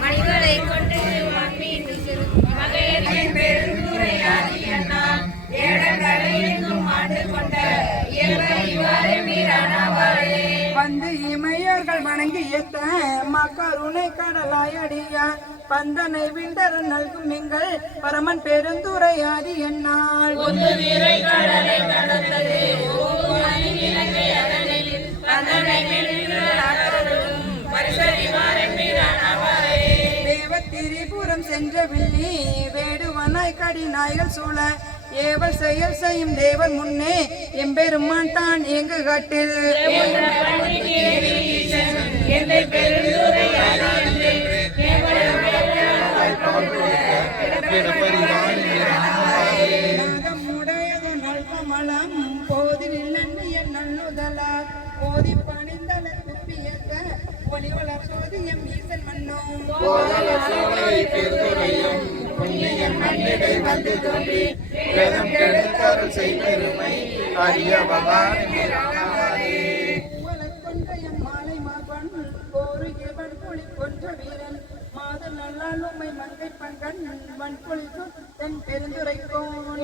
மணிகளை கொண்டு வந்து இமையர்கள் வணங்கி ஏத்த மக்கருணை கடலாயடிய பந்தனை விண்டர் நல்கும் எங்கள் பரமன் பெருந்துரையாதி என்னால் தேவத்திரிபுரம் சென்ற வில்லி வேடுவனாய் கடி நாய்கள் சூழ ஏவல் செயல் செய்யும் தேவர் முன்னே எம்பெருமான் தான் எங்கு காட்டில் உடையது நல்கமலம் போதில் நல்லுதலா போதி பணிந்தல குப்பியத்த ஒளிவளர் சோதியம் ஈசன் மன்னோம் வந்து தோன்றி வேதம் கெடுத்தார்கள் செய்வருமை மாலை மாபன் கோருகேவன் குழி கொன்ற வீரன் மாதல் நல்லாளுமை மங்கை பங்கன் வன்குழி தன் பெருந்துரைக்கோன்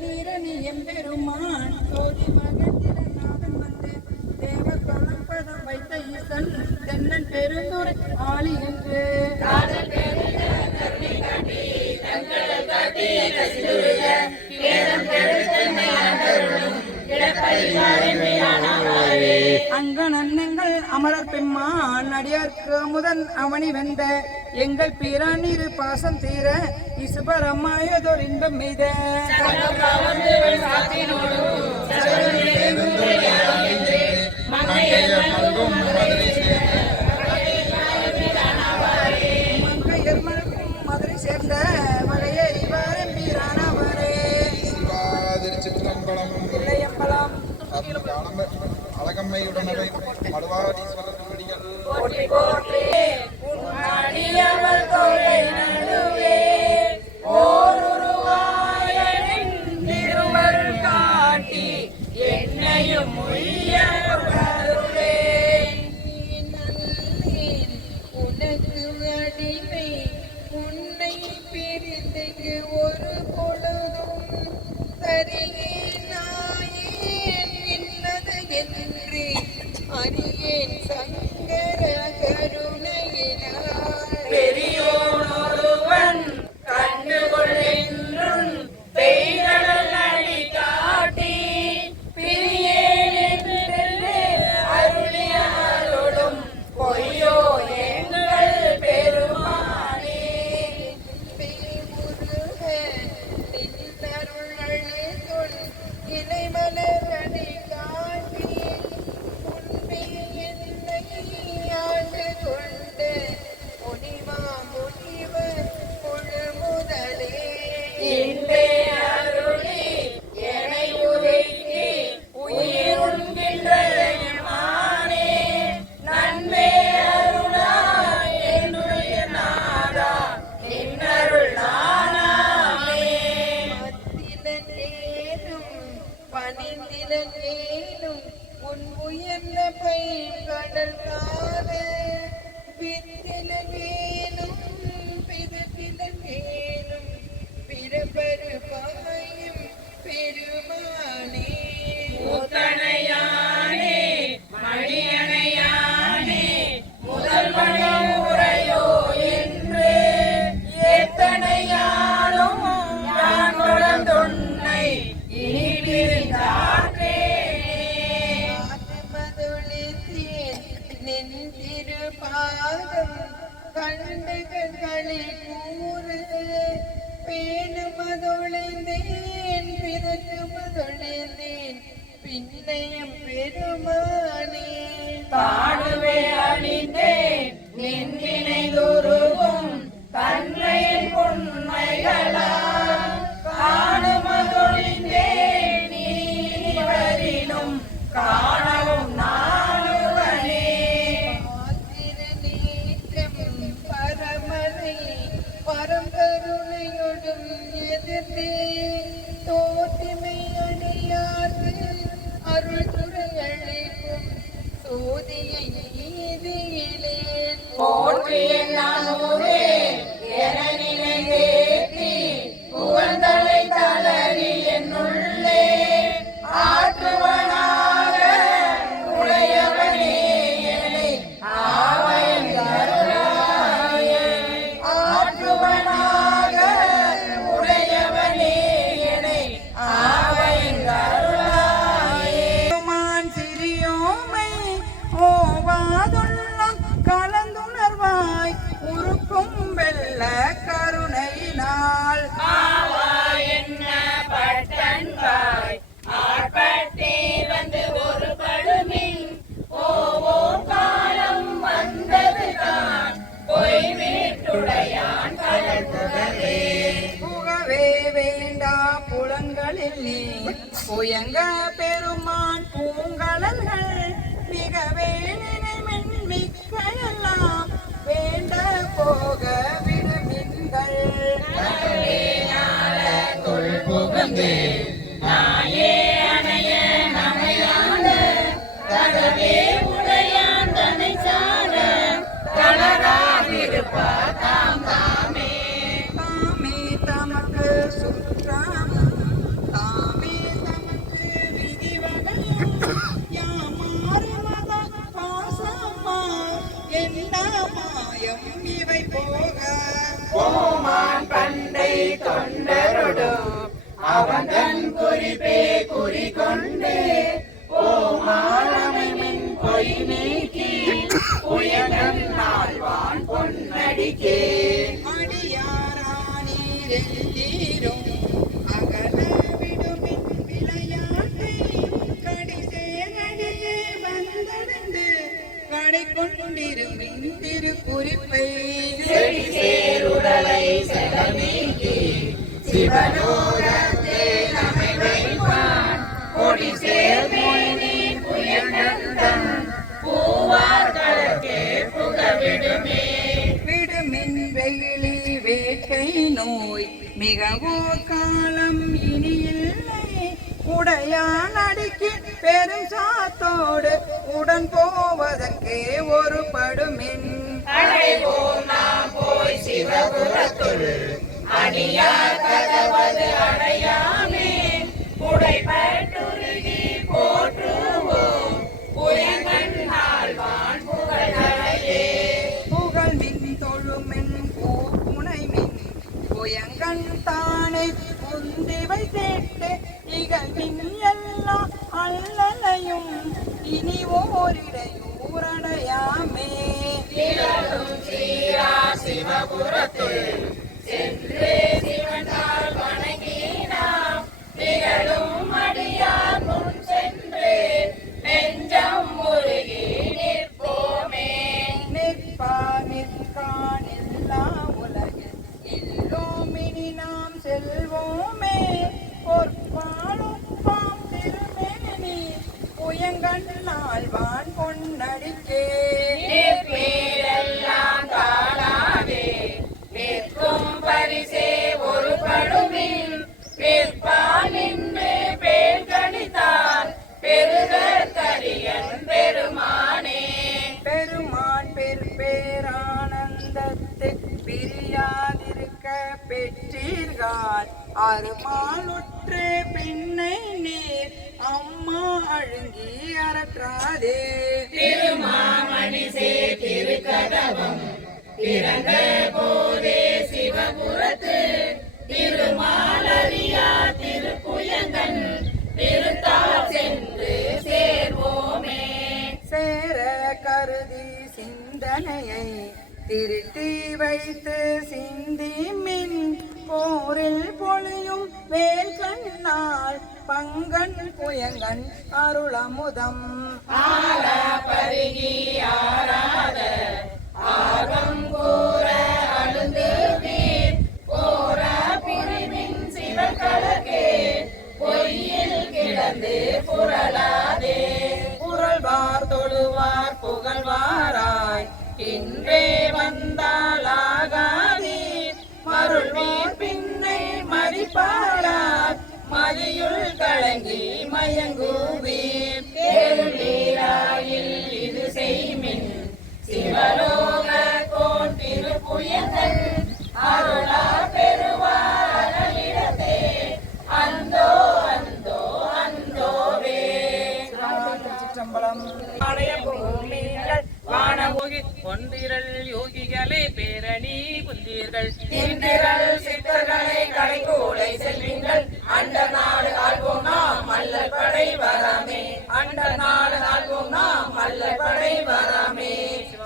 நீரணி எம்பெருமான் சோதி மகத்திரநாதன் வந்து தேவ பதம் வைத்த ஈசன் தென்னன் பெருந்துரை ஆளி என்று அங்கனங்கள் அமரர் பெம்மான் அடியார்க்கு முதன் அவனி வெந்த எங்கள் பிறனிரு பாசம் தீர இசுபரமாயதோர் இன்பம் மீத மங்கையர் மலக்கும் மதுரை சேர்ந்த வகையே இவாரம் பீரானவரே திருச்சிற்றம்பலம் அழகம்மையுடனவை மடுவாடீஸ்வரர் திருவடிகள் ஒரு பொழுதும் என்று அறியேன் சங்கர கருணையினார் பெரியோனொருவன் கண்டுகொள்ளென்றும் பெய்கடல் அடி காட்டி பிரியேன் அருளியாரோடும் பொய்யோ எங்கள் பெருமானே பேமுருக நின்றருள் இலைமலர் அடி கடல் கால பிரிதில வேணும் பிதத்தில வேணும் பிறப்பரு பாயும் பெருமானே முத்தனையானே மணியனையானே முதல் மணி உரையோ என்று எத்தனையாலும் நான் தொடர்ந்தொன்னை இனி பிரிந்தாற்றே பாதம் கண்டு கண்களை கூறு பேணுமதொழிந்தேன் பிறக்குமதொழிந்தேன் பின்னையம் பெருமானே பாடுவே அணிந்தேன் நின்றினை துருவும் தன்மையின் உண்மைகளா காணுமதொழிந்தேன் நீ வரினும் காணவும் நானுவனே பரமனை பரம்பரு அருள் துறையளிக்கும் சோதியை நீதியிலே போற்றி நானூரே என நினைந்தேத்தி புகழ்ந்தலை தளரி என்னுள்ளே ஆற்றுவனாக உடையவனே என்னை ஆவயங்கருளாயே ஆற்றுவனாக உடையவனே என்னை ஆவயங்கருளாயே மான் சிறியோமை ஓவாதுள்ளம் கலந்துணர்வாய் உருக்கும் வெள்ள கருணையினால் ஆவா என்ன பட்டன்பாய் ஆட்பட்டே வந்து ஒரு படுமின் ஓவோ காலம் வந்தது தான் பொய் வீட்டுடையான் கலந்துகவே புகவே வேண்டா புலன்களில் நீ புயங்க பெருமான் பூங்கலன்கள் மிகவே நினைமென் மிக்கையெல்லாம் வேண்ட போக விடுமின்கள் புகுந்து நாயே அணைய நமையான தகவே உடையான் தனை சார தளராதிருப்பா தாம் தாமே தாமே தமக்கு சுற்றாம் தாமே தமக்கு விதிவகையும் யாமாறு மத பாசமா என்ன மாயம் இவை போக கோமான் பண்டை தொண்டரொடு அவன் குறிப்பே குறிகொண்டு ஓமானமை மின் பொய் நீக்கி உயகன் நாள்வான் பொன்னடிக்கே அடியாரானீரெல்லீரும் அகல விடுமின் விளையாட்டை கடிசேரடியே வந்தடைந்து கடை கொண்டிருமின் திருக்குறிப்பை செடி சேருடலை செலநீக்கி சிவனோரத்தே நமை வைப்பான் கொடி சேர்மேனி புயகந்தன் பூவார் கலக்கே புகவிடுமே விடுமின் வெயிலி வேட்கை நோய் மிகவோ காலம் இனியில்லை உடையான் அடிக்கு பெரும் சாத்தோடு உடன் போவதற்கே ஒரு படுமின் அடைவோம் நாம் போய் சிவபுரத்துள் அடியார் கதவது அடையாமே உடைபட்டுருகி போற்றுவோம் புயங்கன் நாள்வான் புகழலையே புகழ் மின் தொழுமின் பூப்புனை மின் புயங்கன் தானே குந்திவை கேட்டு இகழ்மின் எல்லா அல்லலையும் இனி ஓரிடையூரடையாமே திரளும் சீரா சிவபுரத்துள் சென்று சிவனால் வணங்கினாம் திகழும் அடியார் முன் சென்று நெஞ்சம் முருகி நிற்போமே நிற்பார் நிற்கானில்லா உலகில் எல்லோமினி நாம் செல்வோமே பொற்பாலும் திருமேனி புயங்கண் நாள்வான் பொன்னடிக்கே பேரெல்லாம் காணாதே நிற்கும் பரிசே ஒரு படுமின் பிற்பால் நின்று பேர் கணித்தார் பெருகரியன் பெருமானே பெருமான் பேரானந்தத்தை பிரியாதிருக்க பெற்றீர்கள் அருமாளுற்று பின்னை நீர் அம்மா அழுங்கி அறற்றாதே திருமாமணி சே திருக்கதவம் திறந்த போதே சிவபுரத்து திருமாலரியா திருப்புயங்கன் திருத்தால் சென்று சேர்வோமே சேர கருதி சிந்தனையை திருட்டி வைத்து சிந்தி மின் போரில் பொழியும் வேல் கண்ணால் பங்கன் புயங்கன் அருளமுதம் ஆரா பருகி ஆராத ஆகம் கூற அழுந்து வீர் போர பிரிவின் சிவக்கலக்கே பொய்யில் கிடந்து புரளாதே புரள்வார் தொழுவார் புகழ்வாராய் இன்றே வந்தாலாகாதீர் மருள்வீர் பின்னை மதிப்பாரார் மதியுள் கலங்கி மயங்குவீர் பரலோக கோன் திருப்புயங்கள் அருளா பெறுவார் அகலிடத்தே அந்தோ அந்தோ அந்தோவே. திருச்சிற்றம்பலம். வானமோகி ஒன்றிரல் யோகிகளை பேரணி புந்தீர்கள் இந்திரல் சித்தர்களை கடைகூலை செல்வீங்கள் அண்ட நாடு ஆள்வோம் நாம் மல்லர் படை வராமே அண்ட நாடு ஆள்வோம் நாம் மல்லர் படை வராமே.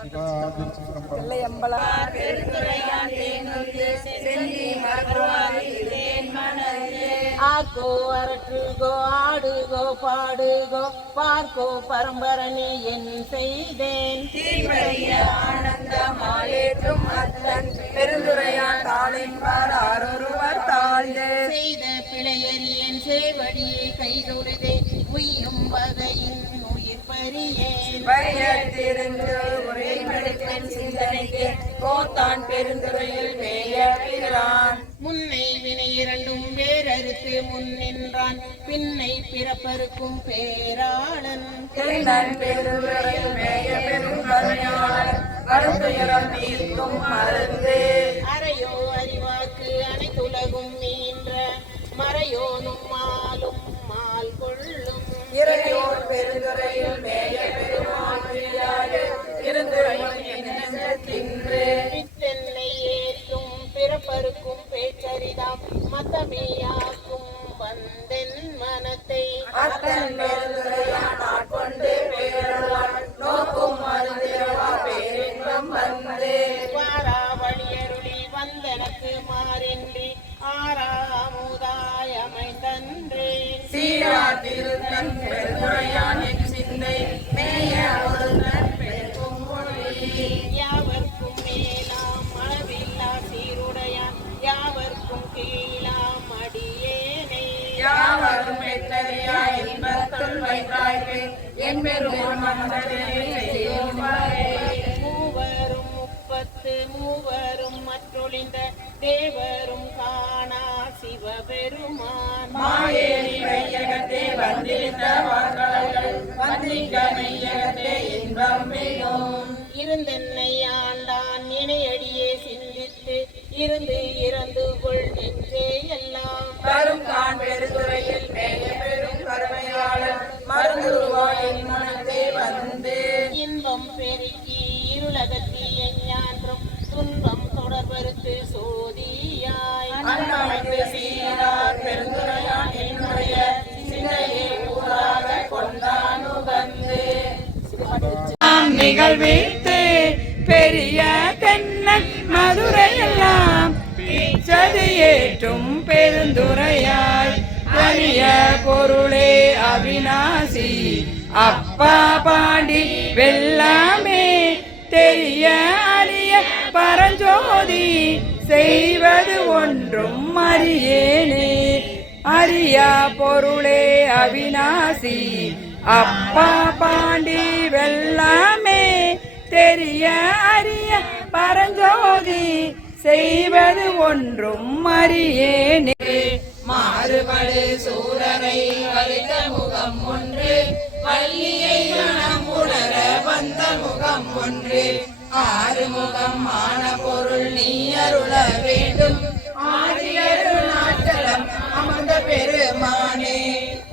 சிவா திருச்சிற்றம்பலம். தில்லையம்பலம். பெருந்துரையான் தேனுந்து செந்தி மலர்வாரி தேன் மணலே. ஆர்கோ அரற்றுகோ ஆடுகோ பாடுகோ பார்க்கோ பரம்பரணி என் செய்தேன் தீவரிய ஆனந்தமாலேற்றும் அத்தன் பெருந்துரையான் தாளின்பார் ஆரொருவர் தாழ்ந்து செய்த பிழையறியேன் சேவடியை கைதொழுதே உய்யும் வகையின் உயிர் பறியேன் வயத்திருந்து உரை மெடுப்பெண் சிந்தனைக்கு கோத்தான் பெருந்துரையில் மேய பிரான் முன்னை வினை இரண்டும் வேறறுத்து முன் நின்றான் பின்னை பிறப்பருக்கும் பேராளன் தென்னன் பெருந்துரையில் மேய பெரும் கருணையாளன் கருந்துயரம் தீர்க்கும் மருந்து அறையோ அறிவாக்கு அனைத்துலகும் மீன்ற மறையோனும் மாலும் மால் கொள்ளும் இறையோர் பெருந்துரையில் மேய பெருமாள் இருந்துரையில் தின்று பித்தென்னை ஏற்றும் பிறப்பருக்கும் பேச்சரிதாம் மத்தமேயாக்கும் வந்தென் மனத்தை அத்தன் பெருந்துரையான் ஆட்கொண்டு பேரருளால் நோக்கும் மருந்திரவா பேரின்பம் வந்து வாரா வழியருளி வந்தனக்கு மாறின்றி ஆறாமுதாய் அமைந்தன்றே சீரா திருத்தன் பெருந்துரையான் என் சிந்தை மேய ஒருத்தன் பெருக்கும் மொழி யாவர்க்கும் மேலாம் அளவில்லா சீருடையான் யாவர்க்கும் கீழாம் அடியேனை யாவரும் பெற்றறியா இன்பத்துள் வைத்தாய்க்கு என் பெரும் மனதில் மூவரும் முப்பத்து மூவரும் மற்றொழிந்த தேவரும் காணா சிவபெருமான் மாயேறி மையகத்தே வந்திருந்த வாக்களர்கள் வந்திக்க மையகத்தே இன்பம் பெறும் இருந்தென்னை ஆண்டான் இணையடியே சிந்தித்து இருந்து இறந்து கொள் நெஞ்சே எல்லாம் வரும் கான் பெருந்துறையில் மேய பெரும் கருணையாளன் மருந்துருவாயின் மனத்தே வந்து இன்பம் பெருக்கி இருளகத்தி எஞ்ஞான்றும் துன்பம் தொடர்பறுத்து சோதியாய் அன்னமைத்து சீரார் பெருந்துரையான் என்னுடைய சிந்தையை ஊராக கொண்டான் உகந்து நிகழ்வித்து பெரிய தென்னன் மதுரையெல்லாம் சதியேற்றும் பெருந்துரையாய் அரிய பொருளே அவிநாசி அப்பா பாண்டி வெல்லாமே தெரிய அரிய பரஞ்சோதி செய்வது ஒன்றும் அறியேனே அரியா பொருளே அவிநாசி அப்பா பாண்டி வெல்லாமே தெரிய அரிய பரஞ்சோதி செய்வது ஒன்றும் அறியேனே மாறுபடு சூரரை வலித்த முகம் ஒன்று வள்ளியை மனம் உணர வந்த முகம் ஒன்று ஆறுமுகம் ஆன பொருள் நீ அருள வேண்டும் ஆதியருள் நாட்டலம் அமர்ந்த பெருமானே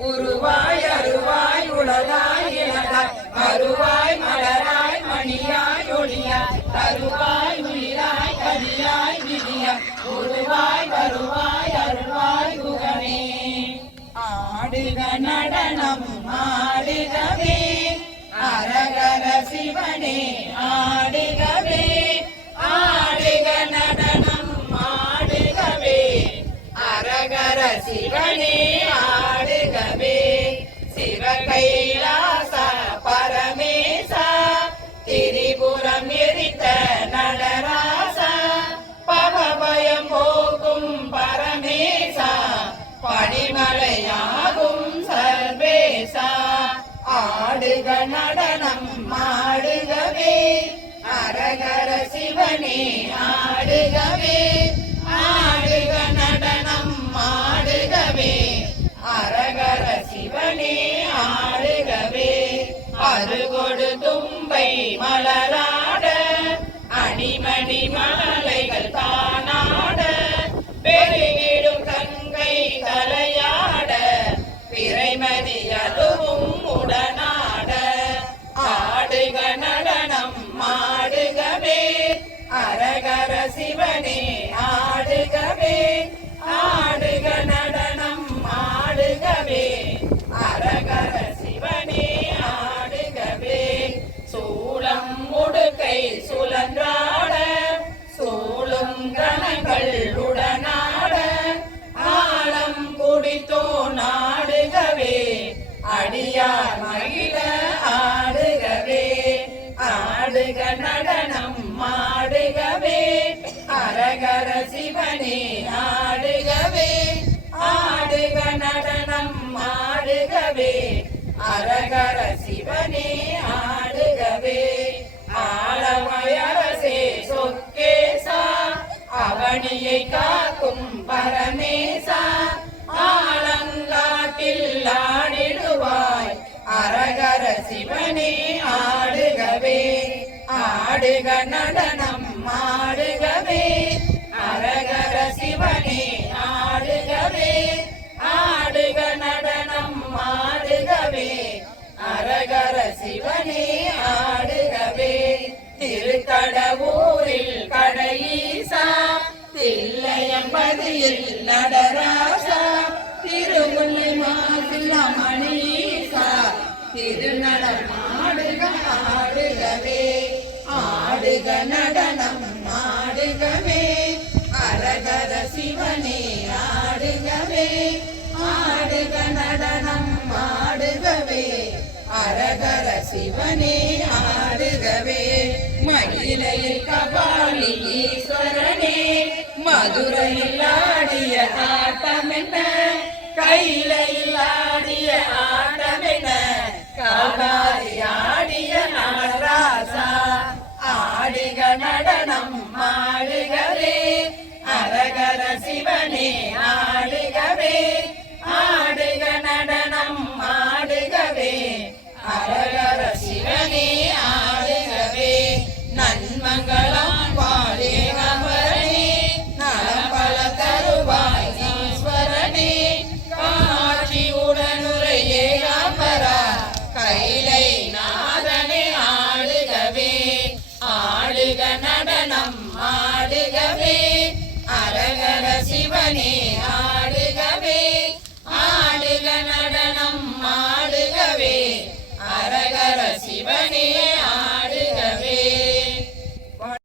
உருவாய் அருவாய் உலகாய் இலகாய் அருவாய் மலராய் மணியாய் ஒளியாய் அருவாய் உயிராய் கதியாய் விதியாய் உருவாய் வருவாய் அருள்வாய் குகனே ஆடுக நடனம் ஆடுகவே அரகர சிவனே ஆடுகவே ஆடுக நடனம் ஆடுகவே அரகர சிவனே ஆடுகவே சிவ கைலாச பரமேச திரிபுரம் எரித்த நடராச பவபயம் போகும் பரமேசா பணிமலையாகும் சர்வேசா ஆடுக நடனம் ஆடுகவே அரகர சிவனே ஆடுகவே ஆடுக நடனம் ஆடுகவே அரகர சிவனே ஆடுகவே அருகொடு தும்பை மலராட சிவனே ஆடுகவே ஆடுக நடனம் ஆடுகவே அரகர சிவனே ஆடுகவே ஆலமயரசே சொக்கேசா அவனியை காக்கும் பரமேசா ஆலங்காட்டில் ஆடிடுவாய் அரகர சிவனே ஆடுகவே ஆடுக நடனம் ஆடுகவே அரகர சிவனே ஆடுகவே ஆடுக நடனம் ஆடுகவே அரகர சிவனே ஆடுகவே திருக்கடவூரில் கடையீசா தில்லையம்பதியில் நடராசா திருமுல்லை மாசில் மணியீசா திருநடம் ஆடுக ஆடுகவே ஆடுக நடனம் ஆடுகவே அரகர சிவனே ஆடுகவே ஆடுக நடனம் ஆடுகவே அரகர சிவனே ஆடுகவே மயிலையில் கபாலி ஈஸ்வரனே மதுரையில் ஆடிய ஆட்டமென்ன கையிலையில் ஆடிய ஆட்டமென்ன காகாரி ஆடிய நடராசா ஆடுக நடனம் ஆடுகவே அரகர சிவனே ஆடுகவே ஆடுக நடனம் ஆடுகவே அரகர சிவனே ஆடுகவே நன்மங்களாம் பாடே அமரனே நலம்பல தருவாய் ஈஸ்வரனே காட்சி உடனுரையே அமரா கைலை நாதனே ஆடுகவே ஆடுக நடனம் ஆடுகவே அரகர சிவனே ஆடுகவே ஆடுக நடனம் ஆடுகவே அரகர சிவனே